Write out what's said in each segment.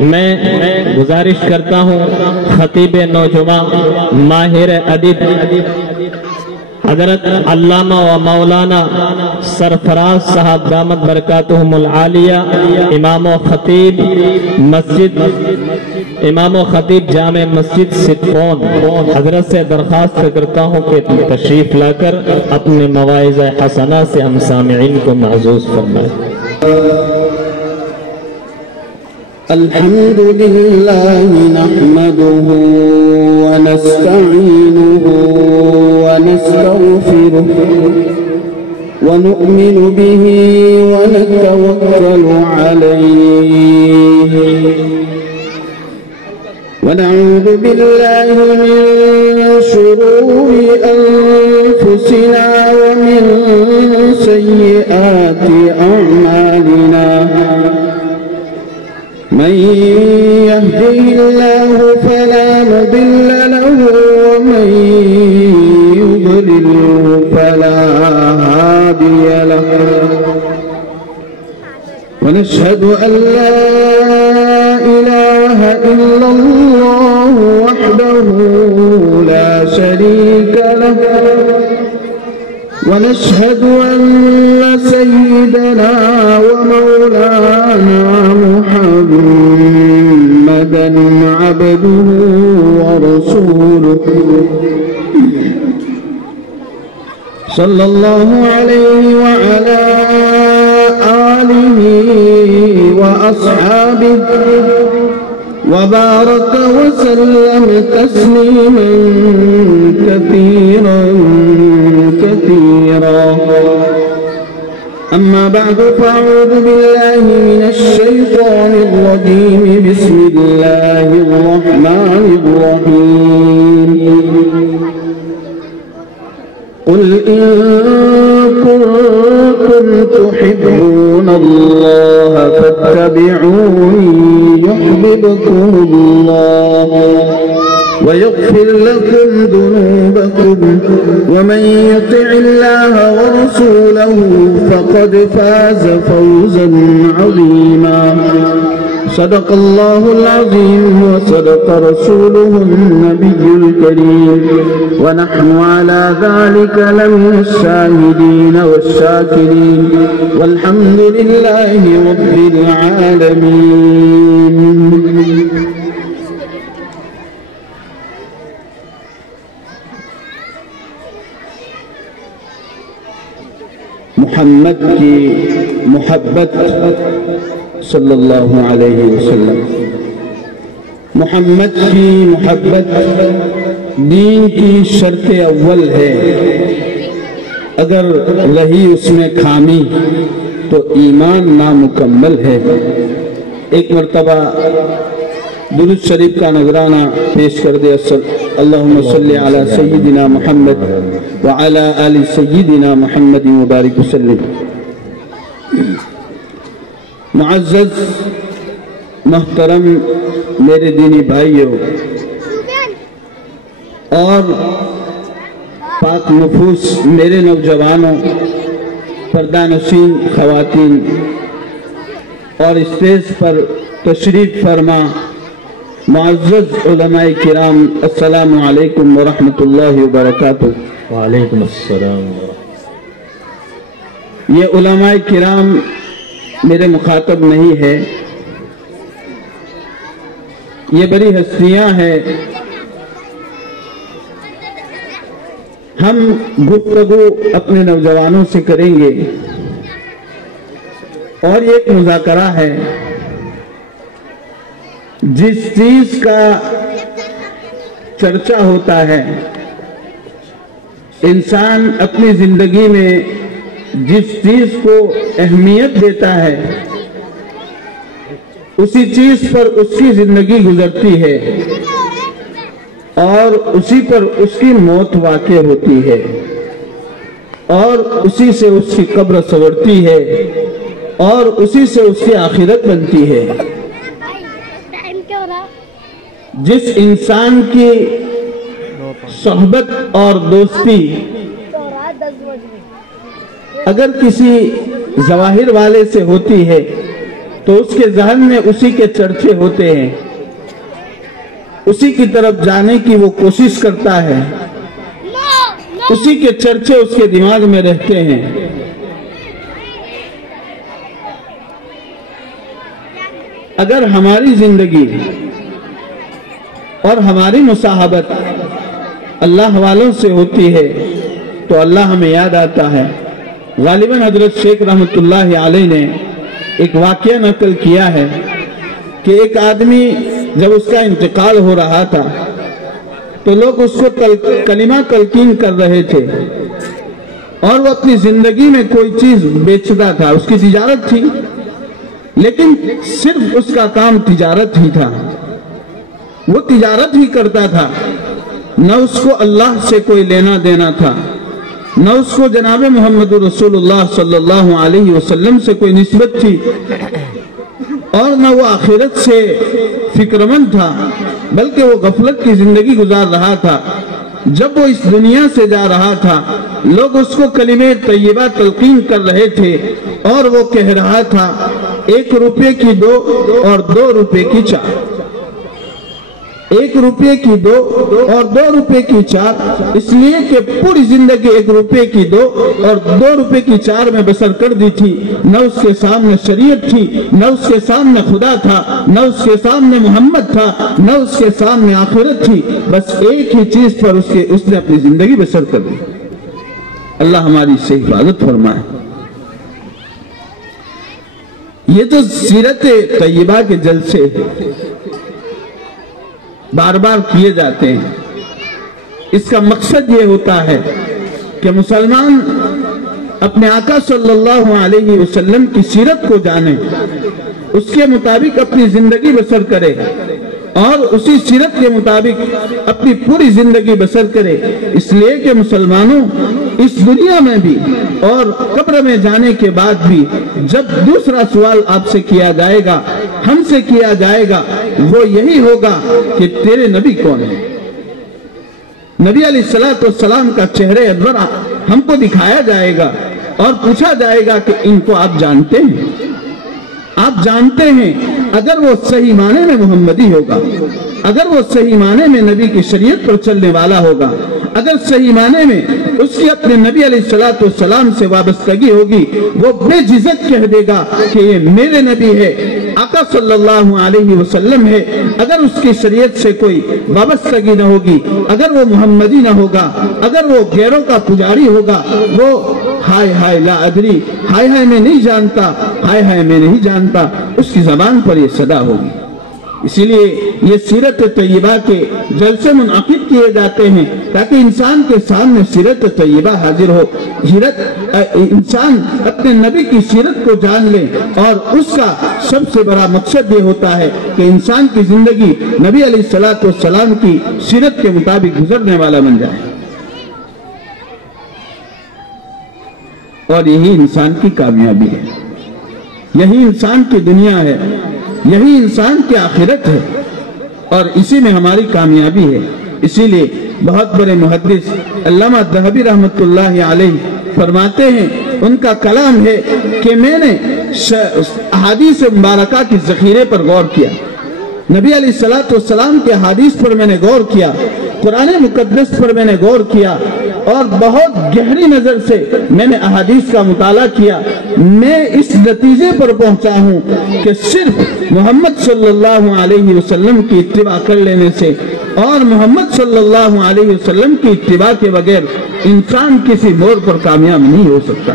میں گزارش کرتا ہوں خطیب نوجوان ماہر ادب حضرت علامہ و مولانا سرفراز صاحب دامت برکاتہم العالیہ امام و خطیب جامع مسجد ستفون حضرت سے درخواست کرتا ہوں کہ تشریف لا کر اپنے مواعظ حسنہ سے ہم سامعین کو معزوز فرمائیں۔ الحمد لله نحمده ونستعينه ونستغفره ونؤمن به ونتوكل عليه ونعوذ بالله من شرور أنفسنا ومن سيئات أعمالنا من يهده الله فلا مضل له ومن يضلل فلا هادي له ونشهد أن لا إله إلا الله وحده لا شريك له ونشهد أن سيدنا ومولانا محمدًا عبده ورسوله صلى الله عليه وعلى آله وأصحابه وبارك وسلم تسليما كثيرا كثيرا أما بعد فأعوذ بالله من الشيطان الرجيم بسم الله الرحمن الرحيم قل إن كنتم تحبون الله فاتبعوني يحببكم الله ويغفر لكم ذنوبكم ومن يطع الله ورسوله فقد فاز فوزا عظيما صدق الله العظيم وصدق رسوله النبي الكريم ونحن على ذلك لمن الشاهدين والشاكرين والحمد لله رب العالمين۔ محمد کی محبت صلی اللہ علیہ وسلم، محمد کی محبت دین کی شرط اول ہے، اگر رہی اس میں خامی تو ایمان نامکمل ہے۔ ایک مرتبہ درود شریف کا نذرانہ پیش کر دے۔ اللہم صلی علی سیدنا محمد وعلی آل سیدنا محمد مبارک وسلم۔ معزز محترم میرے دینی بھائیوں اور پاک نفوس میرے نوجوانوں، پردہ نشین خواتین اور اسٹیج پر تشریف فرما معزز علماء کرام، السلام علیکم ورحمۃ اللہ وبرکاتہ۔ وعلیکم السلام ورحمۃ۔ یہ علماء کرام میرے مخاطب نہیں ہے، یہ بڑی ہستیاں ہیں۔ ہم گفتگو اپنے نوجوانوں سے کریں گے اور یہ ایک مذاکرہ ہے۔ جس چیز کا چرچا ہوتا ہے، انسان اپنی زندگی میں جس چیز کو اہمیت دیتا ہے اسی چیز پر اس کی زندگی گزرتی ہے اور اسی پر اس کی موت واقع ہوتی ہے اور اسی سے اس کی قبر سنورتی ہے اور اسی سے اس کی آخرت بنتی ہے۔ جس انسان کی صحبت اور دوستی اگر کسی ظواہر والے سے ہوتی ہے تو تو اس کے ذہن میں اسی کے چرچے ہوتے ہیں، اسی کی طرف جانے کی وہ کوشش کرتا ہے، اسی کے چرچے اس کے دماغ میں رہتے ہیں۔ اگر ہماری زندگی اور ہماری مصاحبت اللہ والوں سے ہوتی ہے تو اللہ ہمیں یاد آتا ہے۔ غالباً حضرت شیخ رحمت اللہ علیہ نے ایک واقعہ نقل کیا ہے کہ ایک آدمی جب اس کا انتقال ہو رہا تھا تو لوگ اس کو کلمہ تلقین کر رہے تھے، اور وہ اپنی زندگی میں کوئی چیز بیچتا تھا، اس کی تجارت تھی، لیکن صرف اس کا کام تجارت ہی تھا، وہ تجارت ہی کرتا تھا، نہ اس کو اللہ سے کوئی لینا دینا تھا، نہ اس کو جناب محمد رسول اللہ صلی اللہ علیہ وسلم سے کوئی نسبت تھی، اور نہ وہ آخرت سے فکر مند تھا، بلکہ وہ غفلت کی زندگی گزار رہا تھا۔ جب وہ اس دنیا سے جا رہا تھا لوگ اس کو کلمہ طیبہ تلقین کر رہے تھے، اور وہ کہہ رہا تھا 1 روپے کی 2 اور 2 روپے کی 4، 1 روپے کی 2 اور 2 روپے کی 4، اس لیے کہ پوری زندگی 1 روپے کی 2 اور 2 روپے کی 4 میں بسر کر دی تھی۔ نہ اس کے سامنے شریعت تھی، نہ اس کے سامنے خدا تھا، نہ اس کے سامنے محمد تھا، نہ اس کے سامنے آخرت تھی، بس ایک ہی چیز پر اس نے اپنی زندگی بسر کر دی۔ اللہ ہماری سے حفاظت فرمائے۔ یہ جو سیرت طیبہ کے جلسے بار بار کیے جاتے ہیں، اس کا مقصد یہ ہوتا ہے کہ مسلمان اپنے آقا صلی اللہ علیہ وسلم کی سیرت کو جانے، اس کے مطابق اپنی زندگی بسر کرے، اور اسی سیرت کے مطابق اپنی پوری زندگی بسر کرے، اس لیے کہ مسلمانوں اس دنیا میں بھی اور قبر میں جانے کے بعد بھی جب دوسرا سوال آپ سے کیا جائے گا، ہم سے کیا جائے گا، وہ یہی ہوگا کہ تیرے نبی کون ہے؟ نبی علیہ السلام کا چہرہ انور ہم کو دکھایا جائے گا اور پوچھا جائے گا کہ ان کو آپ جانتے ہیں؟ آپ جانتے ہیں؟ اگر وہ صحیح معنی میں محمدی ہوگا، اگر وہ صحیح معنی میں نبی کی شریعت پر چلنے والا ہوگا، اگر صحیح معنی میں اس کی اپنے نبی علیہ السلام سے وابستگی ہوگی، وہ بے جھجک کہہ دے گا کہ یہ میرے نبی ہے، آقا صلی اللہ علیہ وسلم ہے۔ اگر اس کی شریعت سے کوئی وابستگی نہ ہوگی، اگر وہ محمدی نہ ہوگا، اگر وہ غیروں کا پجاری ہوگا، وہ ہائے ہائے لا ادری، ہائے ہائے میں نہیں جانتا، ہائے ہائے میں نہیں جانتا، اس کی زبان پر یہ صدا ہوگی۔ اسی لیے یہ سیرت طیبہ کے جلسے منعقد کیے جاتے ہیں تاکہ انسان کے سامنے سیرت طیبہ حاضر ہو، انسان اپنے نبی کی سیرت کو جان لے، اور اس کا سب سے بڑا مقصد یہ ہوتا ہے کہ انسان کی زندگی نبی علیہ السلام کی سیرت کے مطابق گزرنے والا بن جائے، اور یہی انسان کی کامیابی ہے، یہی انسان کی دنیا ہے، یہی انسان کی آخرت ہے، اور اسی میں ہماری کامیابی ہے۔ اسی لیے بہت بڑے محدث علامہ ذہبی رحمت اللہ علیہ فرماتے ہیں، ان کا کلام ہے کہ میں نے احادیث مبارکہ کے ذخیرے پر غور کیا، نبی علیہ السلام کے حدیث پر میں نے غور کیا، قرآن مقدس پر میں نے غور کیا، اور بہت گہری نظر سے میں نے احادیث کا مطالعہ کیا۔ میں اس نتیجے پر پہنچا ہوں کہ صرف محمد صلی اللہ علیہ وسلم کی اتباع کر لینے سے اور محمد صلی اللہ علیہ وسلم کی اتباع کے بغیر انسان کسی موڑ پر کامیاب نہیں ہو سکتا،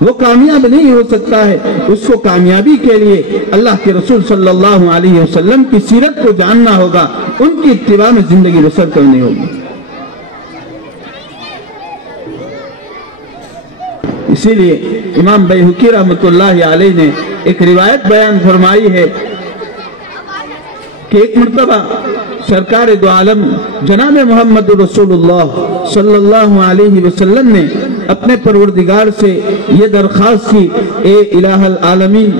وہ کامیاب نہیں ہو سکتا ہے۔ اس کو کامیابی کے لیے اللہ کے رسول صلی اللہ علیہ وسلم کی سیرت کو جاننا ہوگا، ان کی اتباع میں زندگی بسر کرنی ہوگی۔ اسی لیے امام بیہقی رحمت اللہ علیہ نے ایک روایت بیان فرمائی ہے کہ ایک مرتبہ سرکار دو عالم جناب محمد رسول اللہ صلی اللہ علیہ وسلم نے اپنے پروردگار سے یہ درخواست کی، اے الہ العالمین،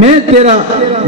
میں تیرا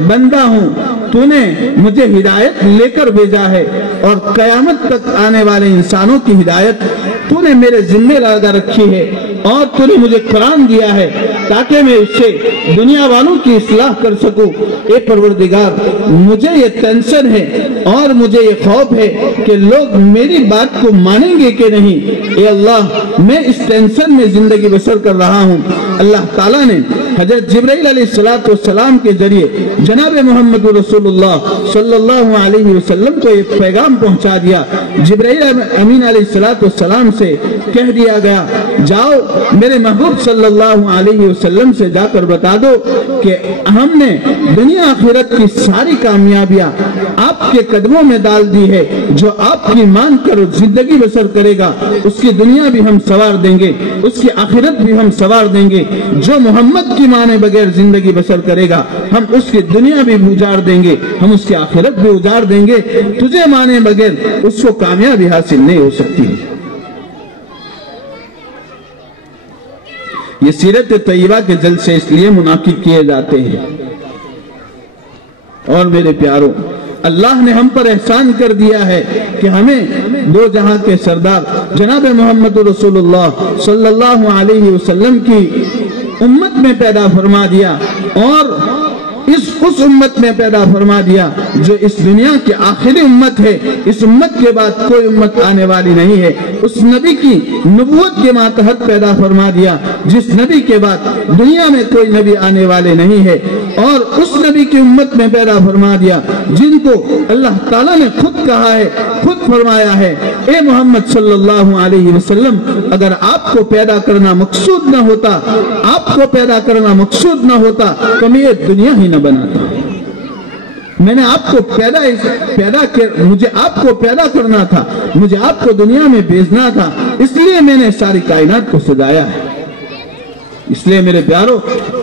بندہ ہوں، تو نے مجھے ہدایت لے کر بھیجا ہے، اور قیامت تک آنے والے انسانوں کی ہدایت تو نے میرے ذمہ لگا رکھی ہے، اور تو نے مجھے قرآن دیا ہے، ताकि मैं उससे दुनिया वालों की इस्लाह कर सकूं। ए परवरदिगार, मुझे ये टेंशन है और मुझे ये खौफ है कि लोग मेरी बात को मानेंगे कि नहीं। ए अल्लाह, मैं इस टेंशन में जिंदगी बसर कर रहा हूँ। अल्लाह ताला ने हजरत जिब्राइल अलैहिस्सलाम के जरिए जनाब मोहम्मद रसूलुल्लाह सल्लल्लाहु अलैहि वसल्लम को एक पैगाम पहुंचा दिया। जिब्राइल अमीन अलैहिस्सलाम से कह दिया गया, जाओ मेरे महबूब सल्लल्लाहु अलैहि वसल्लम से जाकर बता दो कि हमने दुनिया आखिरत की सारी कामयाबियां आपके कदमों में डाल दी है। जो आपकी मान कर जिंदगी बसर करेगा उसकी दुनिया भी हम सवार देंगे, उसकी आखिरत भी हम सवार देंगे। जो मोहम्मद की माने बगैर जिंदगी बसर करेगा हम उसकी दुनिया भी उजाड़ देंगे, हम उसकी आखिरत भी उजाड़ देंगे। तुझे माने बगैर उसको कामयाबी हासिल नहीं हो सकती। ये सीरत तैयबा के जलसे इसलिए मुनाकिद किए जाते हैं। और मेरे प्यारों, अल्लाह ने हम पर एहसान कर दिया है कि हमें दो जहां के सरदार जनाब मोहम्मद रसूलुल्लाह सल्लल्लाहु अलैहि वसल्लम की उम्मत में पैदा फरमा दिया और उस उम्मत में पैदा फरमा दिया जो इस दुनिया की आखिरी उम्मत है। इस उम्मत के बाद कोई उम्मत आने वाली नहीं है। उस नबी की नबूवत के मातहत पैदा फरमा दिया जिस नबी के बाद दुनिया में कोई नबी आने वाले नहीं है। और उस नबी की उम्मत में पैदा फरमा दिया जिनको अल्लाह ताला ने खुद कहा है, खुद फरमाया है, ए मोहम्मद सल्लल्लाहु अलैहि वसल्लम, अगर आपको पैदा करना मकसूद न होता, आपको पैदा करना मकसूद न होता तो मैं ये दुनिया ही न बनाता। मैंने आपको मुझे आपको पैदा करना था, मुझे आपको दुनिया में भेजना था, इसलिए मैंने सारी कायनात को सजाया है। इसलिए मेरे प्यारो,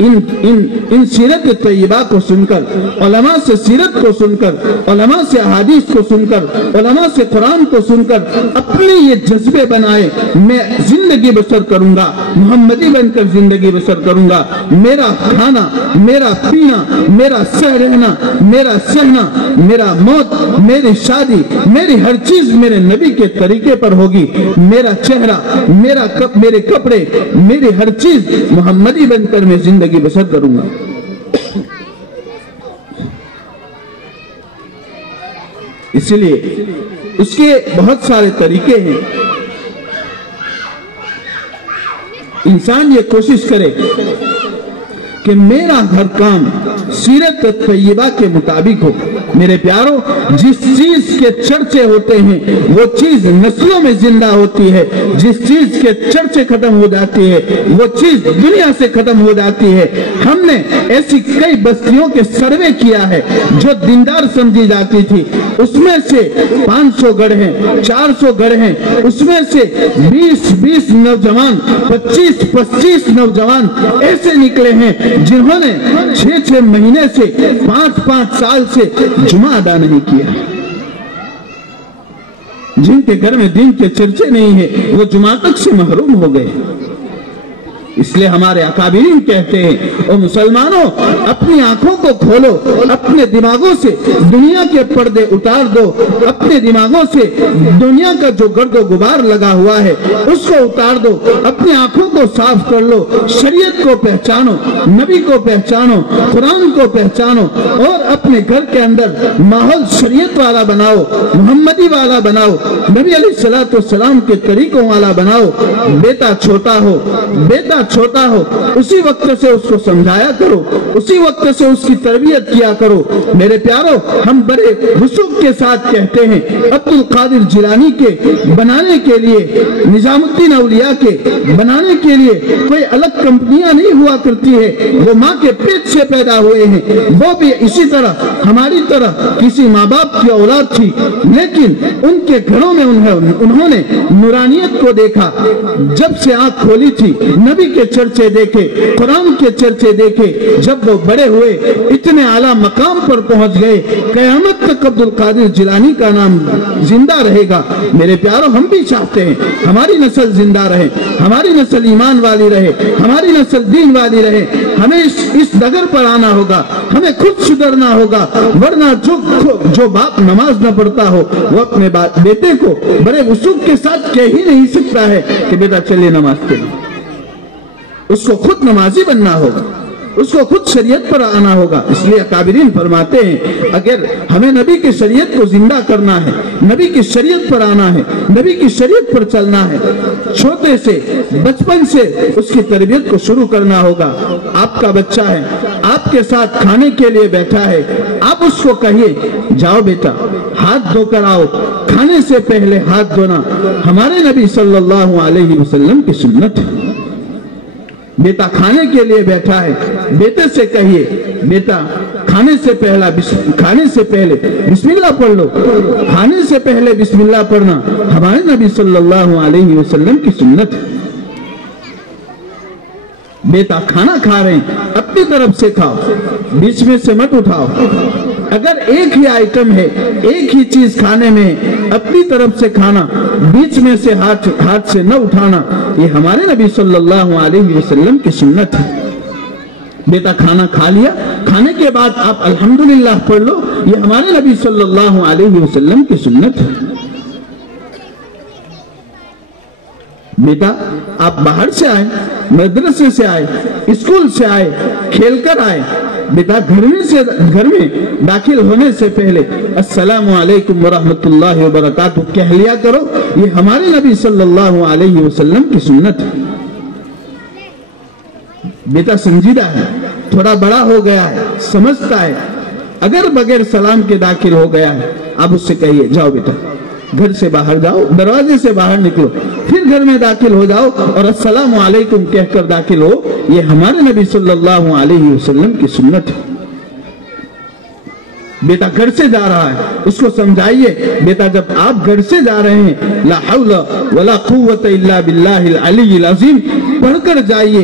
इन सीरत तैयबा को सुनकर, उलमा से सीरत को सुनकर, उलमा से अहादीस को सुनकर, उलमा से कुरान को सुनकर अपने ये जज्बे बनाए, मैं जिंदगी बसर करूंगा, मोहम्मदी बनकर जिंदगी बसर करूंगा। मेरा खाना, मेरा पीना, मेरा सह रहना, मेरा सहना, मेरा मौत, मेरी शादी, मेरी हर चीज मेरे नबी के तरीके पर होगी। मेरा चेहरा, मेरे कपड़े, मेरी हर चीज मोहम्मदी बनकर मैं जिंदगी बसर करूंगा। इसलिए उसके बहुत सारे तरीके हैं। इंसान ये कोशिश करे कि मेरा हर काम सीरत तैयबा के मुताबिक हो। मेरे प्यारों, जिस चीज के चर्चे होते हैं वो चीज नस्लों में जिंदा होती है। जिस चीज के चर्चे खत्म हो जाती है वो चीज दुनिया से खत्म हो जाती है। हमने ऐसी कई बस्तियों के सर्वे किया है जो दीनदार समझी जाती थी, उसमें से 500 गढ़ हैं, 400 गढ़ हैं, उसमें से 20-20 नौजवान, 25-25 नौजवान ऐसे निकले हैं जिन्होंने 6-6 महीने से 5-5 साल से जुमा अदा नहीं किया। जिनके घर में दिन के चर्चे नहीं है वो जुमा तक से महरूम हो गए। इसलिए हमारे अकाबिरीन कहते हैं, ओ मुसलमानों, अपनी आंखों को खोलो, अपने दिमागों से दुनिया के पर्दे उतार दो, अपने दिमागों से दुनिया का जो गर्दो गुबार लगा हुआ है उसको उतार दो, अपनी आंखों को साफ कर लो, शरीयत को पहचानो, नबी को पहचानो, कुरान को पहचानो और अपने घर के अंदर माहौल शरीयत वाला बनाओ, मोहम्मदी वाला बनाओ, नबी अलैहिस्सलाम के तरीकों वाला बनाओ। बेटा छोटा हो उसी वक्त से उसको समझाया करो, उसी वक्त से उसकी तरबियत किया करो। मेरे प्यारो, हम बड़े रुसूख के साथ कहते हैं, अब्दुल कादिर जिलानी के बनाने के लिए, निजामुद्दीन औलिया के बनाने के लिए कोई अलग कंपनियां नहीं हुआ करती है। वो माँ के पेट से पैदा हुए हैं, वो भी इसी तरह हमारी तरह किसी माँ बाप की औलाद थी, लेकिन उनके घरों में उन्होंने नूरानियत को देखा। जब से आंख खोली थी, नबी के चर्चे देखे, कुरान के चर्चे देखे। जब वो बड़े हुए, इतने आला मकाम पर पहुंच गए, कयामत तक अब्दुल कादिर जिलानी का नाम जिंदा रहेगा। मेरे प्यारों, हम भी चाहते हैं हमारी नस्ल जिंदा रहे, हमारी नस्ल ईमान वाली रहे, हमारी नस्ल दीन वाली रहे। हमें इस डगर पर आना होगा, हमें खुद सुधरना होगा, वरना जो बाप नमाज न पढ़ता हो वो अपने बेटे को बड़े वसूख के साथ कह ही नहीं सकता है कि बेटा चलिए नमाज पढ़ो। उसको खुद नमाजी बनना होगा, उसको खुद शरीयत पर आना होगा। इसलिए अकाबिरीन फरमाते हैं अगर हमें नबी की शरीयत को जिंदा करना है, नबी की शरीयत पर आना है, नबी की शरीयत पर चलना है, छोटे से बचपन से उसकी तरबियत को शुरू करना होगा। आपका बच्चा है, आपके साथ खाने के लिए बैठा है, आप उसको कहिए जाओ बेटा हाथ धोकर आओ, खाने से पहले हाथ धोना हमारे नबी सल्लल्लाहु अलैहि वसल्लम की सुन्नत है। बेटा खाने के लिए बैठा है, बेटे से कहिए बेटा खाने से पहले बिस्मिल्लाह पढ़ लो। खाने से पहले बिस्मिल्लाह पढ़ना हमारे नबी सल्लल्लाहु अलैहि वसल्लम की सुन्नत है। बेटा खाना खा रहे हैं अपनी तरफ से खाओ, बीच में से मत उठाओ। अगर एक ही आइटम है, एक ही चीज खाने में, अपनी तरफ से खाना, बीच में से हाथ से न उठाना, ये हमारे नबी सल्लल्लाहु अलैहि वसल्लम की सुन्नत है। बेटा खाना खा लिया, खाने के बाद आप अल्हम्दुलिल्लाह पढ़ लो, ये हमारे नबी सल्लल्लाहु अलैहि वसल्लम की सुन्नत है। बेटा आप बाहर से आए, मदरसे से आए, स्कूल से आए, खेलकर आए, बेटा घर में दाखिल होने से पहले अस्सलामु अलैकुम वरहमतुल्लाहि वबरकातुहू कह लिया करो, ये हमारे नबी सल्लल्लाहु अलैहि वसल्लम की सुन्नत है। बेटा संजीदा है, थोड़ा बड़ा हो गया है, समझता है, अगर बगैर सलाम के दाखिल हो गया है, आप उससे कहिए जाओ बेटा घर से बाहर जाओ, दरवाजे से बाहर निकलो, फिर घर में दाखिल हो जाओ और अस्सलामु अलैकुम कहकर दाखिल हो, ये हमारे नबी सल्लल्लाहु अलैहि वसल्लम की सुन्नत है। बेटा घर से जा रहा है, उसको समझाइए बेटा जब आप घर से जा रहे हैं ला हौला वला कुव्वता इल्ला बिल्लाहिल अलीय्यिल अज़ीम पढ़कर जाइए,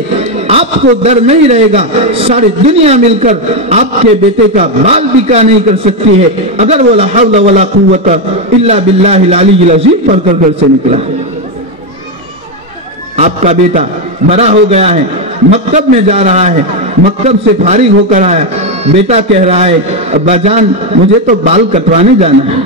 आपको डर नहीं रहेगा, सारी दुनिया मिलकर आपके बेटे का बाल बिका नहीं कर सकती है अगर वो ला हौला वला कुव्वता इल्ला बिल्लाहिल अलीय्यिल अज़ीम पढ़कर घर से निकला। आपका बेटा बड़ा हो गया है, मकतब में जा रहा है, मकतब से फारिग होकर आया, बेटा कह रहा है अब्बा जान मुझे तो बाल कटवाने जाना है,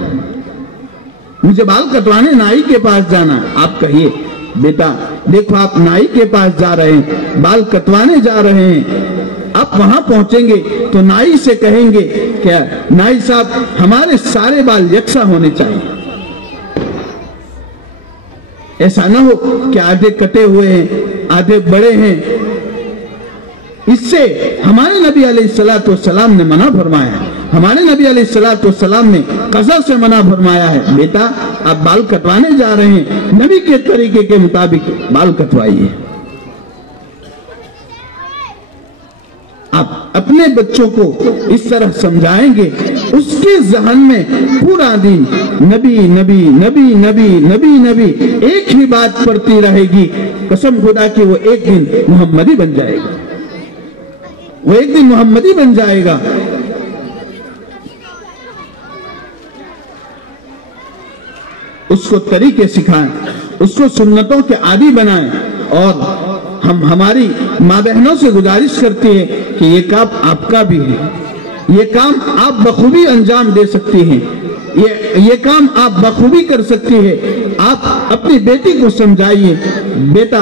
मुझे बाल कटवाने नाई के पास जाना है। आप कहिए बेटा देखो आप नाई के पास जा रहे हैं, बाल कटवाने जा रहे हैं, आप वहां पहुंचेंगे तो नाई से कहेंगे क्या नाई साहब हमारे सारे बाल यकसा होने चाहिए, ऐसा ना हो कि आधे कटे हुए हैं आधे बड़े हैं। इससे हमारे नबी अलैहिस्सलातु वस्सलाम ने मना फरमाया, हमारे नबी अलैहिस्सलातु वस्सलाम ने कज़ा से मना फरमाया है बेटा आप बाल कटवाने जा रहे हैं, नबी के तरीके के मुताबिक बाल कटवाइए। आप अपने बच्चों को इस तरह समझाएंगे, उसके ज़हन में पूरा दिन नबी नबी नबी नबी नबी नबी एक ही बात पढ़ती रहेगी, कसम खुदा की वो एक दिन मोहम्मदी बन जाएगा, वो एक दिन मोहम्मदी बन जाएगा। उसको तरीके सिखाएं, उसको सुन्नतों के आदी बनाएं और हम हमारी माँ बहनों से गुजारिश करते हैं कि ये काम आपका भी है, ये काम आप बखूबी अंजाम दे सकती हैं, ये काम आप बखूबी कर सकती है। आप अपनी बेटी को समझाइए बेटा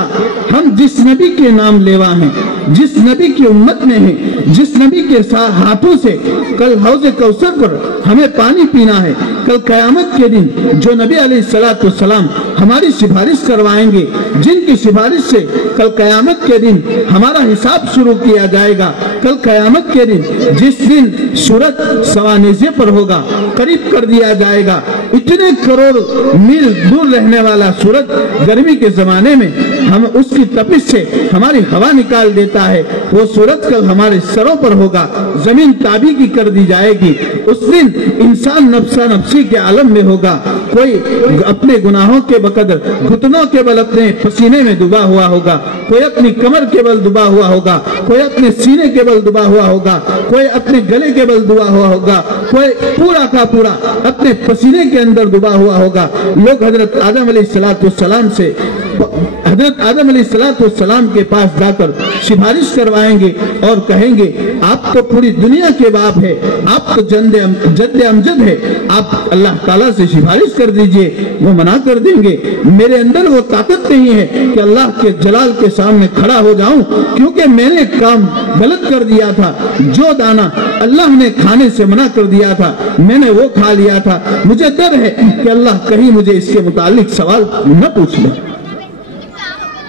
हम जिस नबी के नाम लेवा हैं, जिस नबी की उम्मत में हैं, जिस नबी के हाथों से कल हौज़े कौसर पर हमें पानी पीना है, कल क़यामत के दिन जो नबी अलैहिस्सलातु वस्सलाम हमारी सिफारिश करवाएंगे, जिनकी सिफारिश से कल क़यामत के दिन हमारा हिसाब शुरू किया जाएगा, कल क़यामत के दिन जिस दिन सूरज सवानेज़े पर होगा, करीब कर दिया जाएगा, इतने करोड़ मील दूर रहने वाला सूरज गर्मी के जमाने में हम उसकी तपिश से हमारी हवा निकाल देता है, वो सूरज कल हमारे सरों पर होगा, जमीन ताबी की कर दी जाएगी। उस दिन इंसान नफ्सा नफ्सी के आलम में होगा, कोई अपने गुनाहों के बकदर घुटनों के बल अपने पसीने में डूबा हुआ होगा, कोई अपनी कमर के बल डूबा हुआ होगा, कोई अपने सीने के बल डूबा हुआ होगा, कोई अपने गले के बल डूबा हुआ होगा, कोई पूरा का पूरा अपने पसीने के अंदर डूबा हुआ होगा। लोग हजरत आदम अलैहिस्सलातु वस्सलाम से حضرت آدم अलैहिस्सलाम के पास जाकर सिफारिश करवाएंगे और कहेंगे आप तो पूरी दुनिया के बाप है, आप तो जद्द अमजद है, आप अल्लाह ताला से सिफारिश कर दीजिए। वो मना कर देंगे, मेरे अंदर वो ताकत नहीं है कि अल्लाह के जलाल के सामने खड़ा हो जाऊं, क्योंकि मैंने काम गलत कर दिया था। जो दाना अल्लाह ने खाने से मना कर दिया था मैंने वो खा लिया था। मुझे डर है कि अल्लाह कहीं मुझे इसके मुतालिक सवाल न पूछ ले।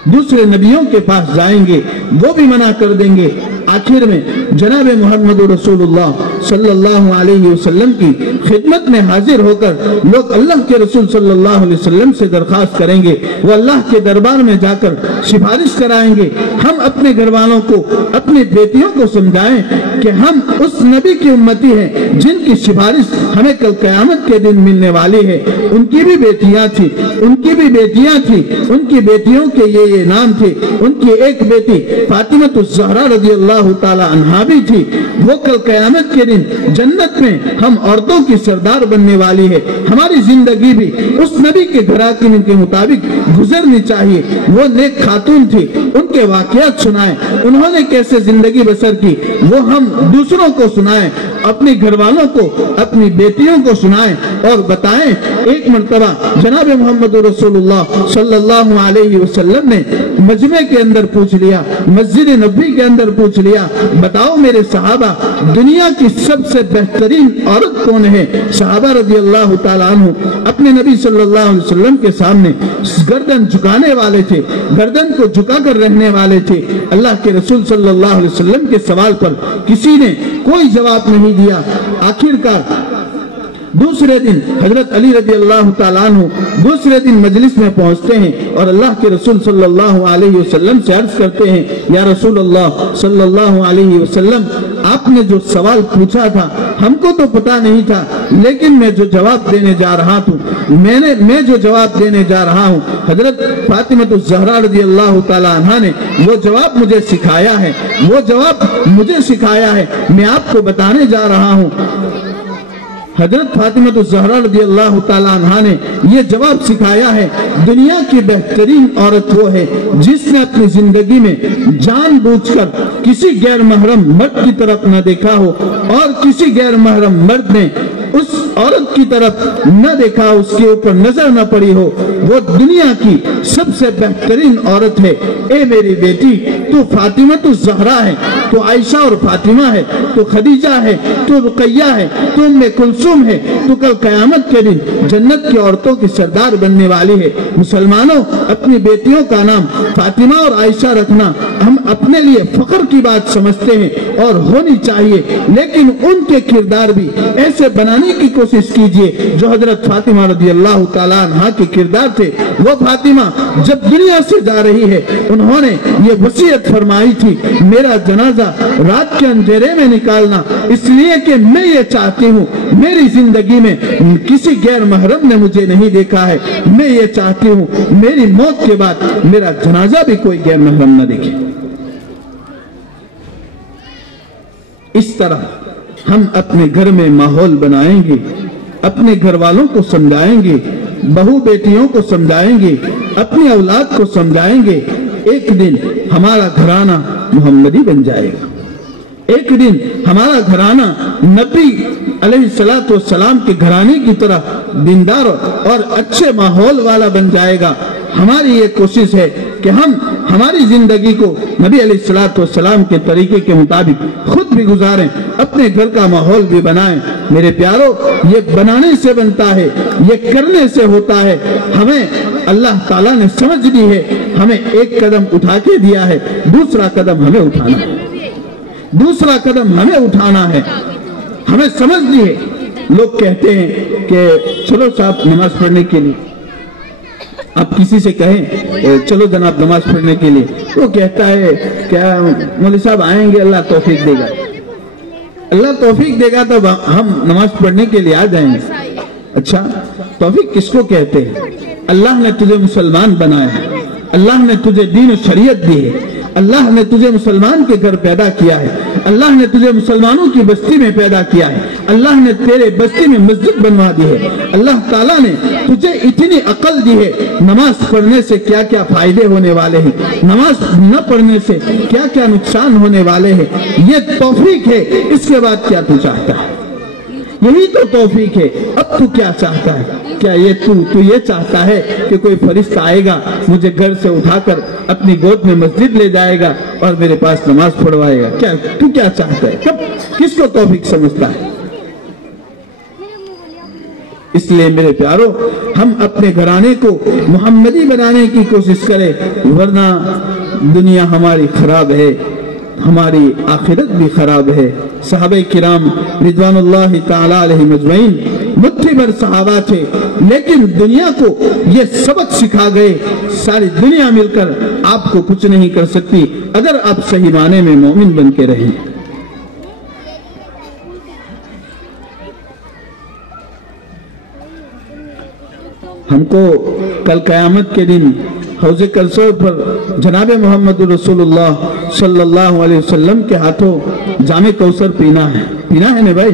दूसरे नबियों के पास जाएंगे, वो भी मना कर देंगे। आखिर में जनाब मोहम्मद रसूलुल्लाह सल्लल्लाहु अलैहि वसल्लम की खिदमत में हाजिर होकर लोग अल्लाह के रसूल सल्लल्लाहु अलैहि वसल्लम से दरखास्त करेंगे। वो अल्लाह के दरबार में जाकर सिफारिश कराएंगे, हम अपने घर वालों को, अपनी बेटियों को समझाएं कि हम उस नबी की उम्मती हैं जिनकी सिफारिश हमें कल क़यामत के दिन मिलने वाली है। उनकी भी बेटियां थी, उनकी भी बेटियां थी, उनकी बेटियों के ये नाम थे। उनकी एक बेटी फातिमतुज़ ज़हरा रज़ियल्लाहु ताला अन्हा भी थी। वो कल क़यामत के दिन जन्नत में हम औरतों की सरदार बनने वाली है। हमारी जिंदगी भी उस नबी के घराने के मुताबिक गुजरनी चाहिए। वो नेक खातून थी, उनके वाक़यात सुनाएं, उन्होंने कैसे जिंदगी बसर की वो हम दूसरों को सुनाएं, अपने घर वालों को, अपनी बेटियों को सुनाएं और बताएं। एक मर्तबा जनाब मोहम्मद रसूलुल्लाह सल्लल्लाहु अलैहि वसल्लम ने मजमे के अंदर पूछ लिया, मस्जिद नबी के अंदर पूछ लिया, बताओ मेरे सहाबा दुनिया की सबसे बेहतरीन औरत कौन है? सहाबा रज़ियल्लाहु ताला अन्हु अपने नबी सल्लल्लाहु अलैहि वसल्लम के सामने गर्दन झुकाने वाले थे, गर्दन को झुका कर रहने वाले थे। अल्लाह के रसूल सल्लल्लाहु अलैहि वसल्लम के सवाल पर किसी ने कोई जवाब नहीं दिया। आखिरकार दूसरे दिन हजरत अली रज़ियल्लाहु ताला अन्हु दूसरे दिन मजलिस में पहुंचते हैं और अल्लाह के रसूल सल्लल्लाहु अलैहि वसल्लम से अर्ज करते हैं, या रसूल अल्लाह सल्लल्लाहु अलैहि वसल्लम, आपने जो सवाल पूछा था हमको तो पता नहीं था, लेकिन मैं जो जवाब देने जा रहा हूँ हजरत फातिमतुज़ ज़हरा रज़ियल्लाहु ताला अन्हा ने वो जवाब मुझे सिखाया है, वो जवाब मुझे सिखाया है, मैं आपको बताने जा रहा हूँ। हजरत फातिमतुज़ ज़हरा रज़ियल्लाहु ताला अन्हा ने ये जवाब सिखाया है, दुनिया की बेहतरीन औरत वो है जिसने अपनी जिंदगी में जानबूझकर किसी गैर महरम मर्द की तरफ न देखा हो और किसी गैर महरम मर्द ने उस औरत की तरफ न देखा, उसके ऊपर नजर न पड़ी हो। वो दुनिया की सबसे बेहतरीन औरत है। ए मेरी बेटी, तू फातिमतुज़ ज़हरा है, तू आयशा और फातिमा है, तू खदीजा है, तू रुक़ैया है, तू उम्मे कुलसूम है, तू कल क़यामत के दिन जन्नत की औरतों की सरदार बनने वाली है। मुसलमानों, अपनी बेटियों का नाम फातिमा और आयशा रखना हम अपने लिए फख्र की बात समझते हैं और होनी चाहिए, लेकिन उनके किरदार भी ऐसे बनाने की कोशिश कीजिए जो हजरत फातिमा रज़ियल्लाहु ताला अन्हा के किरदार थे। वो फातिमा जब दुनिया से जा रही है उन्होंने ये वसीयत फरमाई थी, मेरा जनाजा रात के अंधेरे में निकालना, इसलिए कि मैं ये चाहती हूँ मेरी जिंदगी में किसी गैर महरम ने मुझे नहीं देखा है। मैं ये चाहती हूँ मेरी मौत के बाद मेरा जनाजा भी कोई गैर महरम न देखे। इस तरह हम अपने घर में माहौल बनाएंगे, अपने घर वालों को समझाएंगे, बहू बेटियों को समझाएंगे, अपनी औलाद को समझाएंगे। एक दिन हमारा घराना मोहम्मदी बन जाएगा। एक दिन हमारा घराना नबी अलैहिस्सलातु वस्सलाम के घराने की तरह दीनदार और अच्छे माहौल वाला बन जाएगा। हमारी ये कोशिश है कि हम हमारी जिंदगी को नबी अलैहिस्सलातु वस्सलाम के तरीके के मुताबिक खुद भी गुजारें, अपने घर का माहौल भी बनाएं। मेरे प्यारों, ये बनाने से बनता है, ये करने से होता है। हमें अल्लाह ताला ने समझ दी है, हमें एक कदम उठा के दिया है, दूसरा कदम हमें उठाना है, दूसरा कदम हमें उठाना है। हमें समझ दी है। लोग कहते हैं कि चलो साहब नमाज पढ़ने के लिए, आप किसी से कहें चलो जनाब नमाज पढ़ने के लिए, वो कहता है क्या मौलवी साहब आएंगे, अल्लाह तौफीक देगा, अल्लाह तौफीक देगा तो हम नमाज पढ़ने के लिए आ जाएंगे। अच्छा, तौफीक किसको कहते हैं? अल्लाह ने तुझे मुसलमान बनाया है, अल्लाह ने तुझे दीन और शरीयत दी है, अल्लाह ने तुझे मुसलमान के घर पैदा किया है, अल्लाह ने तुझे मुसलमानों की बस्ती में पैदा किया है, अल्लाह ने तेरे बस्ती में मस्जिद बनवा दी है, अल्लाह ताला ने तुझे इतनी अकल दी है, नमाज पढ़ने से क्या क्या फायदे होने वाले हैं, नमाज न पढ़ने से क्या क्या नुकसान होने वाले हैं, ये तौफीक है। इसके बाद क्या तू चाहता है? यही तो तौफीक है। अब तू क्या चाहता है? क्या ये तू ये चाहता है कि कोई फरिश्ता आएगा, मुझे घर से उठाकर अपनी गोद में मस्जिद ले जाएगा और मेरे पास नमाज पढ़वाएगा? क्या तू क्या चाहता है? कब किसको तौफीक समझता है? इसलिए मेरे प्यारों, हम अपने घराने को मुहम्मदी बनाने की कोशिश करें, वरना दुनिया हमारी खराब है, हमारी आखिरत भी खराब है। सहाबे किराम रिज़वानुल्लाहि ताला अलैहिम अजमईन मुट्ठी भर सहाबा थे, लेकिन दुनिया को ये सबक सिखा गए, सारी दुनिया मिलकर आपको कुछ नहीं कर सकती अगर आप सही माने में मोमिन बन के रहें। हमको कल क़यामत के दिन हौज़े कौसर पर जनाब मोहम्मद रसूलुल्लाह सल्लल्लाहु अलैहि वसल्लम के हाथों जामे कौसर पीना है ना भाई?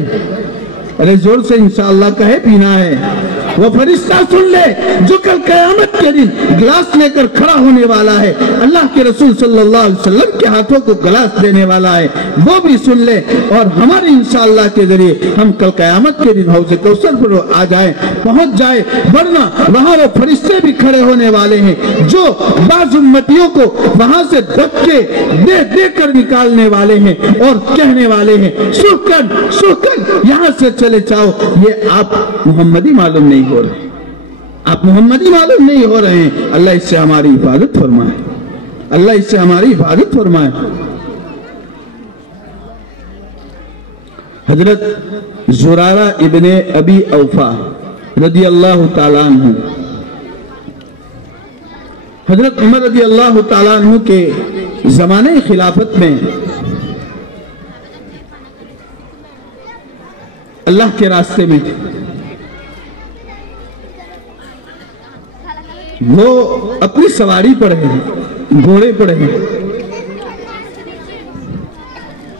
अरे जोर से इंशाअल्लाह कहे, पीना है। वो फरिश्ता सुन ले जो कल क़यामत के दिन गिलास लेकर खड़ा होने वाला है, अल्लाह के रसूल सल्लल्लाहु अलैहि वसल्लम के हाथों को गिलास देने वाला है, वो भी सुन ले और हमारे इंशाअल्लाह के जरिए हम कल क़यामत के दिन हौज़े कौसर पर आ जाए, पहुंच जाए। वरना वहां वो फरिश्ते भी खड़े होने वाले हैं जो बाज़ उम्मतियों को वहां से धक्के दे कर निकालने वाले हैं और कहने वाले हैं, सुखकर यहां से चले जाओ। ये आप मुहम्मदी मालूम नहीं हो रहे, आप मुहम्मदी मालूम नहीं हो रहे हैं। अल्लाह इससे हमारी हिफाजत फरमाए, अल्लाह इससे हमारी हिफाजत फरमाए। हजरत ज़ुरारा इब्ने अबी औफा रदी अल्लाह ताला अन्हु, हजरत उमर रदी अल्लाह ताला अन्हु के ज़माने खिलाफत में अल्लाह के रास्ते में थे। वो अपनी सवारी पर है, घोड़े पर है,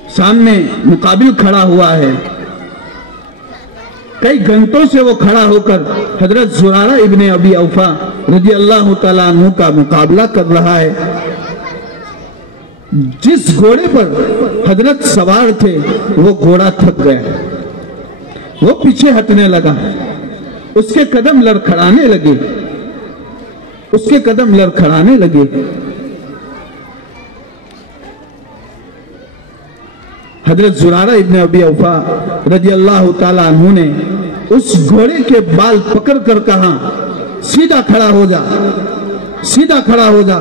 सामने मुकाबिल खड़ा हुआ है। कई घंटों से वो खड़ा होकर हजरत ज़ुरारा इब्ने अबी औफा रज़ी अल्लाह ताला अन्हु का मुकाबला कर रहा है। जिस घोड़े पर हजरत सवार थे वो घोड़ा थक गया, वो पीछे हटने लगा, उसके कदम लड़खड़ाने लगे, उसके कदम लड़खड़ाने लगे। हजरत ज़ुरारा इब्ने अबी औफा रज़ी अल्लाह ताला अन्हु ने उस घोड़े के बाल पकड़ कर कहा, सीधा खड़ा हो जा, सीधा खड़ा हो जा।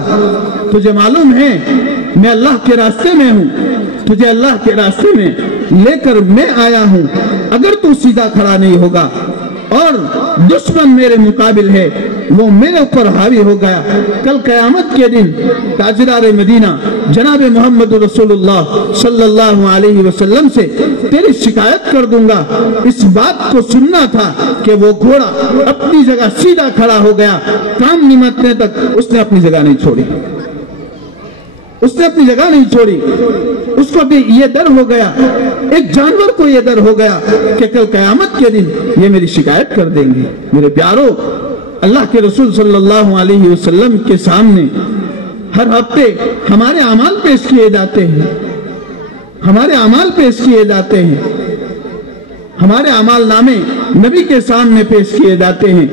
तुझे मालूम है मैं अल्लाह के रास्ते में हूं, तुझे अल्लाह के रास्ते में लेकर मैं आया हूं। अगर तू सीधा खड़ा नहीं होगा और दुश्मन मेरे मुकाबिल है, वो मेरे ऊपर हावी हो गया, कल क़यामत के दिन ताजदार मदीना जनाब मोहम्मद रसूलुल्लाह सल्लल्लाहु अलैहि वसल्लम से तेरी शिकायत कर दूंगा। इस बात को सुनना था कि वो घोड़ा अपनी जगह सीधा खड़ा हो गया, काम निमटने तक उसने अपनी जगह नहीं छोड़ी, उसने अपनी जगह नहीं छोड़ी। उसको भी ये डर हो गया, एक जानवर को ये डर हो गया कि कल क़यामत के दिन ये मेरी शिकायत कर देंगे। मेरे प्यारों, अल्लाह के रसूल सल्लल्लाहु अलैहि वसल्लम के सामने हर हफ्ते हमारे अमाल पेश किए जाते हैं, हमारे अमाल पेश किए जाते हैं, हमारे अमाल नामे नबी के सामने पेश किए जाते हैं।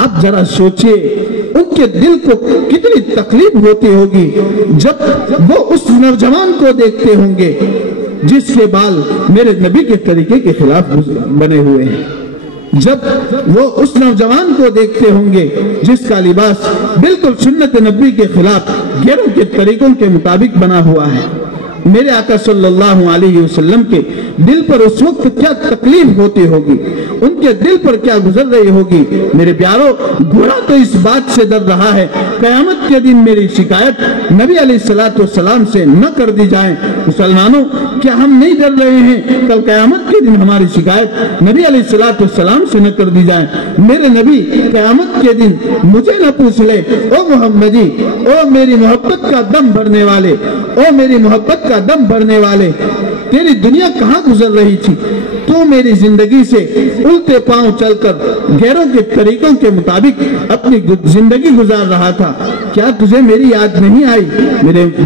अब जरा सोचिए उनके दिल को कितनी तकलीफ होती होगी जब वो उस नौजवान को देखते होंगे जिसके बाल मेरे नबी के तरीके के खिलाफ बने हुए हैं, जब वो उस नौजवान को देखते होंगे जिसका लिबास बिल्कुल सुन्नत नबी के खिलाफ गैरों के तरीकों के मुताबिक बना हुआ है। मेरे आका सल्लल्लाहु अलैहि वसल्लम के दिल पर उस वक्त क्या तकलीफ होती होगी, उनके दिल पर क्या गुजर रही होगी। मेरे प्यारों, घोड़ा तो इस बात से डर रहा है कयामत के दिन मेरी शिकायत नबी अलैहिस्सलातु वस्सलाम से न कर दी जाए। मुसलमानों, क्या हम नहीं डर रहे हैं कल कयामत के दिन हमारी शिकायत नबी अलैहिस्सलातु वस्सलाम से न कर दी जाए? मेरे नबी कयामत के दिन मुझे न पूछ ले, ओ मोहम्मदी, ओ मेरी मोहब्बत का दम भरने वाले, ओ मेरी मोहब्बत का दम भरने वाले, तेरी दुनिया कहाँ गुजर रही थी? تو میری زندگی سے الٹے پاؤں چل کر غیروں کے طریقوں کے مطابق اپنی زندگی گزار رہا تھا، کیا تجھے میری یاد نہیں آئی؟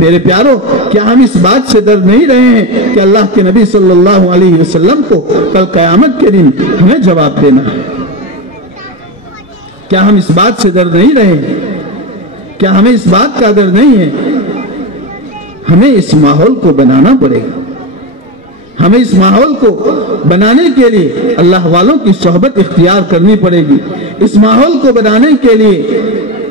میرے پیارو، کیا ہم اس بات سے ڈر نہیں رہے ہیں کہ اللہ کے نبی صلی اللہ علیہ وسلم کو کل قیامت کے دن ہمیں جواب دینا ہے؟ کیا ہم اس بات سے ڈر نہیں رہے ہیں؟ کیا ہمیں اس بات کا ڈر نہیں ہے؟ ہمیں اس ماحول کو بنانا پڑے گا۔ ہمیں اس ماحول کو بنانے کے لیے اللہ والوں کی صحبت اختیار کرنی پڑے گی۔ اس ماحول کو بنانے کے لیے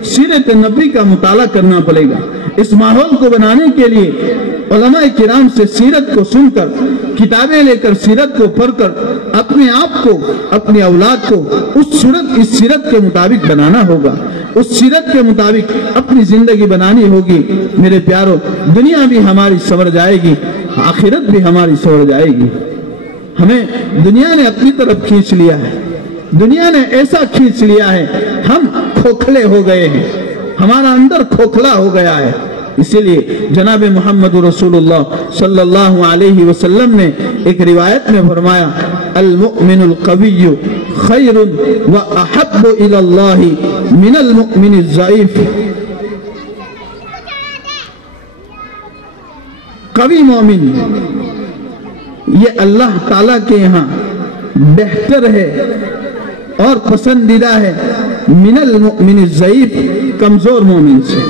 سیرت نبی کا مطالعہ کرنا پڑے گا۔ اس ماحول کو بنانے کے لیے علماء کرام سے سیرت کو سن کر، کتابیں لے کر، سیرت کو پڑھ کر اپنے آپ کو، اپنی اولاد کو اس سیرت کے مطابق بنانا ہوگا۔ اس سیرت کے مطابق اپنی زندگی بنانی ہوگی۔ میرے پیارو، دنیا بھی ہماری سنور جائے گی، آخرت بھی ہماری سنور جائے گی۔ ہمیں دنیا نے اپنی طرف کھینچ لیا ہے، دنیا نے ایسا کھینچ لیا ہے، ہم کھوکھلے ہو گئے ہیں، ہمارا اندر کھوکھلا ہو گیا ہے۔ اسی لیے جناب محمد رسول اللہ صلی اللہ علیہ وسلم نے ایک روایت میں فرمایا، المؤمن القوی خیر و احب الی اللہ من المؤمن الضعیف۔ قوی مومن یہ اللہ تعالیٰ کے یہاں بہتر ہے اور پسندیدہ ہے من المؤمن الضعیف، کمزور مومن سے۔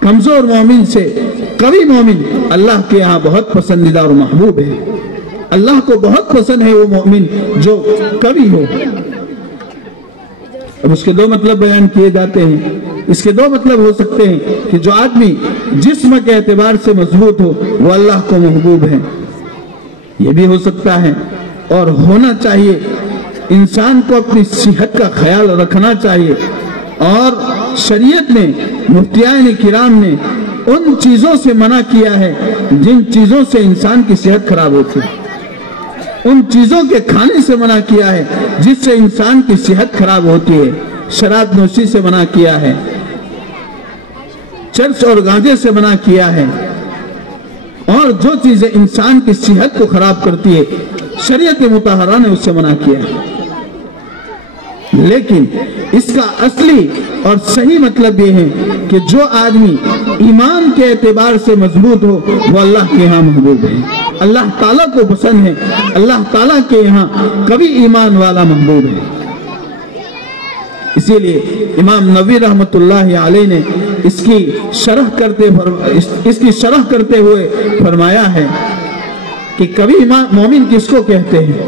کمزور مومن سے قوی مومن اللہ کے یہاں بہت پسندیدہ اور محبوب ہے۔ اللہ کو بہت پسند ہے وہ مومن جو قوی ہو۔ اب اس کے دو مطلب بیان کیے جاتے ہیں۔ اس کے دو مطلب ہو سکتے ہیں کہ جو آدمی جسم کے اعتبار سے مضبوط ہو وہ اللہ کو محبوب ہے، یہ بھی ہو سکتا ہے۔ اور ہونا چاہیے، انسان کو اپنی صحت کا خیال رکھنا چاہیے، اور شریعت نے، مفتیان کرام نے ان چیزوں سے منع کیا ہے جن چیزوں سے انسان کی صحت خراب ہوتی ہے۔ ان چیزوں کے کھانے سے منع کیا ہے جس سے انسان کی صحت خراب ہوتی ہے۔ شراب نوشی سے منع کیا ہے، چرس اور گانجے سے منع کیا ہے، اور جو چیزیں انسان کی صحت کو خراب کرتی ہے شریعت مطہرہ نے اس سے منع کیا ہے۔ لیکن اس کا اصلی اور صحیح مطلب یہ ہے کہ جو آدمی ایمان کے اعتبار سے مضبوط ہو وہ اللہ کے یہاں محبوب ہے، اللہ تعالیٰ کو پسند ہے، اللہ تعالیٰ کے یہاں قوی ایمان والا محبوب ہے۔ اسی لیے امام نووی رحمت اللہ علیہ نے اس کی شرح کرتے ہوئے فرمایا ہے کہ قوی مومن کس کو کہتے ہیں؟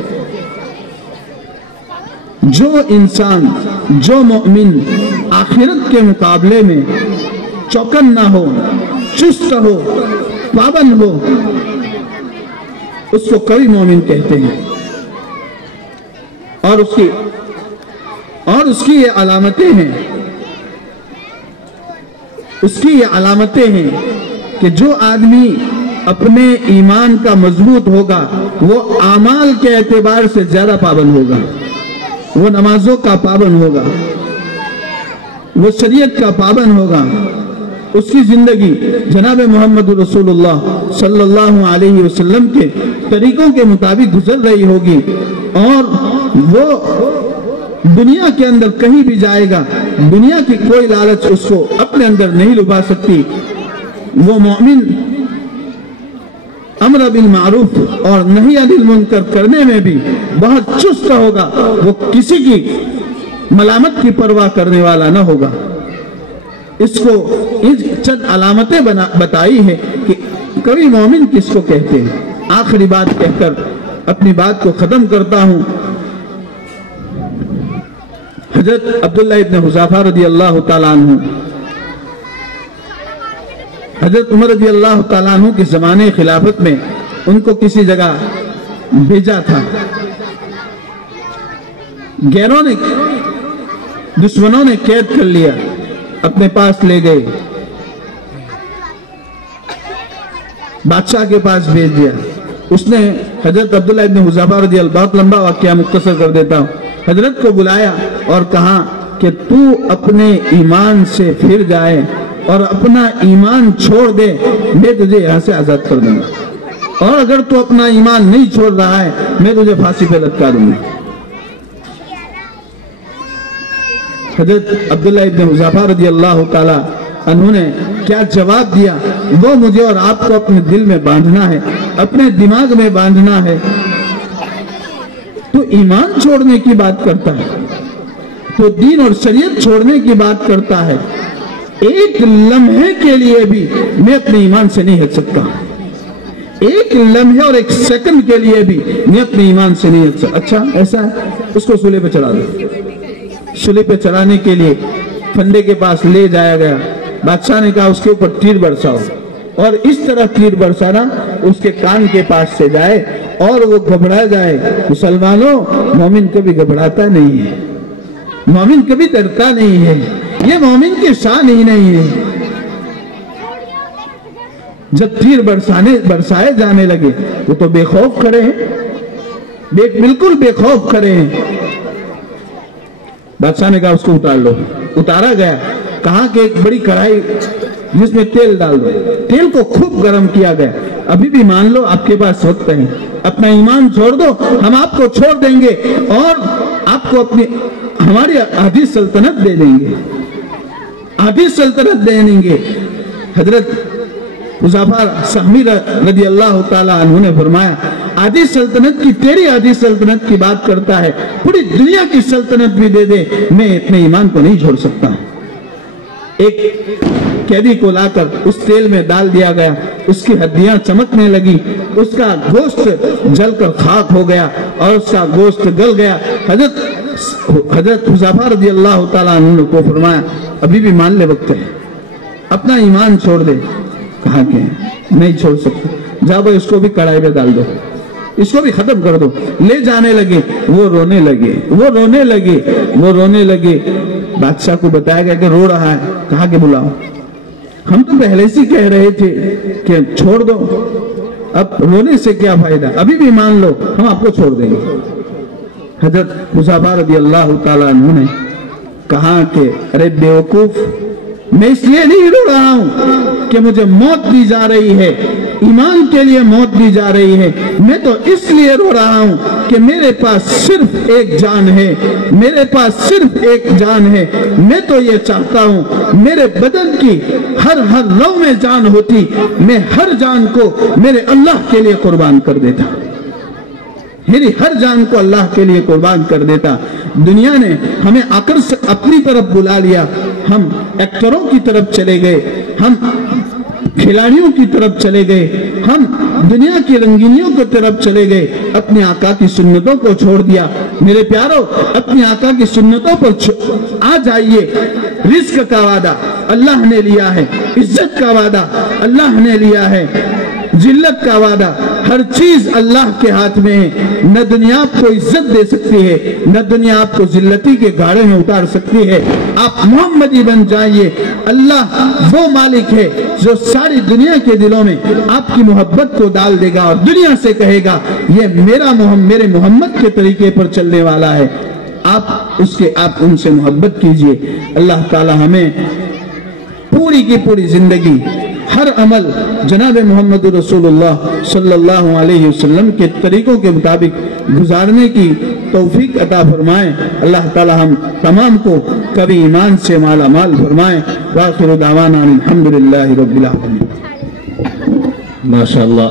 جو انسان، جو مومن آخرت کے مقابلے میں چوکن ہو، چست ہو، پابند ہو، اس کو قوی مومن کہتے ہیں۔ اور اس کی یہ علامتیں ہیں، کہ جو آدمی اپنے ایمان کا مضبوط ہوگا وہ اعمال کے اعتبار سے زیادہ پابند ہوگا، وہ نمازوں کا پابند ہوگا، وہ شریعت کا پابند ہوگا، اس کی زندگی جناب محمد رسول اللہ صلی اللہ علیہ وسلم کے طریقوں کے مطابق گزر رہی ہوگی، اور وہ دنیا کے اندر کہیں بھی جائے گا، دنیا کی کوئی لالچ اس کو اپنے اندر نہیں لبا سکتی۔ وہ مومن امر بالمعروف اور نہی عن المنکر کرنے میں بھی بہت چست ہوگا، وہ کسی کی ملامت کی پرواہ کرنے والا نہ ہوگا۔ اس کو چند علامتیں بتائی ہے کہ قوی مومن کس کو کہتے ہیں۔ آخری بات کہہ کر اپنی بات کو ختم کرتا ہوں۔ حضرت عبداللہ ابن حذافہ رضی اللہ تعالیٰ عنہ، حضرت عمر رضی اللہ تعالیٰ عنہ کے زمانے خلافت میں ان کو کسی جگہ بھیجا تھا، غیروں نے، دشمنوں نے قید کر لیا، اپنے پاس لے گئے، بادشاہ کے پاس بھیج دیا۔ اس نے حضرت عبداللہ ابن حذافہ رضی اللہ، بہت لمبا واقعہ مختصر کر دیتا ہوں، حضرت کو بلایا اور کہا کہ تو اپنے ایمان سے پھر جائے اور اپنا ایمان چھوڑ دے، میں تجھے یہاں سے آزاد کر دوں گا۔ اور اگر تو اپنا ایمان نہیں چھوڑ رہا ہے میں تجھے پھانسی پہ لٹکا دوں گا۔ حضرت عبداللہ ابن حذیفہ رضی اللہ تعالی عنہ نے کیا جواب دیا، وہ مجھے اور آپ کو اپنے دل میں باندھنا ہے، اپنے دماغ میں باندھنا ہے۔ تو ایمان چھوڑنے کی بات کرتا ہے، تو دین اور شریعت چھوڑنے کی بات کرتا ہے، ایک لمحے کے لیے بھی میں اپنے ایمان سے نہیں ہٹ سکتا، ایک لمحے اور ایک سیکنڈ کے لیے بھی میں اپنے ایمان سے نہیں ہٹ سکتا۔ اچھا ایسا ہے، اس کو سولے پہ چڑھا دو۔ سولے پہ چڑھانے کے لیے پھندے کے پاس لے جایا گیا، بادشاہ نے کہا اس کے اوپر تیر برساؤ، اور اس طرح تیر برسانا اس کے کان کے پاس سے جائے اور وہ گھبرا جائے۔ مسلمانوں، مومن کبھی گھبراتا نہیں ہے، مومن کبھی ڈرتا نہیں ہے، یہ مومن کی شان ہی نہیں ہے۔ جب تیر برسائے جانے لگے وہ تو بے خوف کھڑے ہیں، بالکل بے خوف کھڑے ہیں۔ بادشاہ نے کہا اس کو اتار لو، اتارا گیا، کہا کہ ایک بڑی کڑھائی جس میں تیل ڈال دو، تیل کو خوب گرم کیا گیا۔ ابھی بھی مان لو آپ کے پاس وقت ہے، اپنا ایمان چھوڑ دو، ہم آپ کو چھوڑ دیں گے اور آپ کو ہماری آدھی سلطنت دے دیں گے، آدھی سلطنت دے دیں گے۔ حضرت حذیفہ سہمی رضی اللہ تعالیٰ عنہ نے فرمایا، آدھی سلطنت کی، تیری آدھی سلطنت کی بات کرتا ہے، پوری دنیا کی سلطنت بھی دے دے، میں اپنے ایمان کو نہیں چھوڑ سکتا۔ ایک قیدی کو لا کر اس تیل میں ڈال دیا گیا، اس کی ہڈیاں چمکنے لگی، اس کا گوشت جل کر خاک ہو گیا اور اس کا گوشت گل گیا۔ حضرت حذیفہ رضی اللہ تعالیٰ عنہ کو فرمایا ابھی بھی مان لے، وقت ہے، اپنا ایمان چھوڑ دے۔ کہا کہ نہیں چھوڑ سکتا، جاؤ بھائی اس کو بھی کڑھائی پہ ڈال دو، اس کو بھی ختم کر دو۔ لے جانے لگے، وہ رونے لگے، وہ رونے لگے، وہ رونے لگے۔ بادشاہ کو بتایا گیا کہ رو رہا ہے، کہا کہ بلاؤ، ہم تو پہلے سے کہہ رہے تھے کہ چھوڑ دو، اب رونے سے کیا فائدہ، ابھی بھی مان لو، ہم آپ کو چھوڑ دیں گے۔ حضرت حذیفہ رضی اللہ تعالیٰ عنہ نے کہا کہ ارے بیوقوف، میں اس لیے نہیں رو رہا ہوں کہ مجھے موت دی جا رہی ہے، ایمان کے لیے موت دی جا رہی ہے، میں تو اس لیے رو رہا ہوں کہ میرے پاس صرف ایک جان ہے، میرے پاس صرف ایک جان ہے۔ میں تو یہ چاہتا ہوں میرے بدن کی ہر رو میں جان ہوتی، میں ہر جان کو میرے اللہ کے لیے قربان کر دیتا، میری ہر جان کو اللہ کے لیے قربان کر دیتا۔ دنیا نے ہمیں آکر سے اپنی طرف بلا لیا، ہم ایکٹروں کی طرف چلے گئے، ہم کھلاڑیوں کی طرف چلے گئے، ہم دنیا کی رنگینیوں کی طرف چلے گئے، اپنے آقا کی سنتوں کو چھوڑ دیا۔ میرے پیارو، اپنے آقا کی سنتوں پر آ جائیے۔ رزق کا وعدہ اللہ نے لیا ہے، عزت کا وعدہ اللہ نے لیا ہے، ذلت کا وعدہ، ہر چیز اللہ کے ہاتھ میں ہے۔ نہ دنیا آپ کو عزت دے سکتی ہے، نہ دنیا آپ کو ذلتی کے گاڑے میں اتار سکتی ہے۔ آپ محمدی بن جائیے، اللہ وہ مالک ہے جو ساری دنیا کے دلوں میں آپ کی محبت کو ڈال دے گا اور دنیا سے کہے گا یہ میرے محمد کے طریقے پر چلنے والا ہے، آپ ان سے محبت کیجئے۔ اللہ تعالی ہمیں پوری کی پوری زندگی ہر عمل جناب محمد رسول اللہ صلی اللہ علیہ وسلم کے طریقوں کے مطابق گزارنے کی توفیق عطا فرمائیں۔ اللہ تعالی ہم تمام کو کبھی ایمان سے مالا مال فرمائیں۔ وآخر دعوانا الحمدللہ رب العالمین۔ ماشاءاللہ۔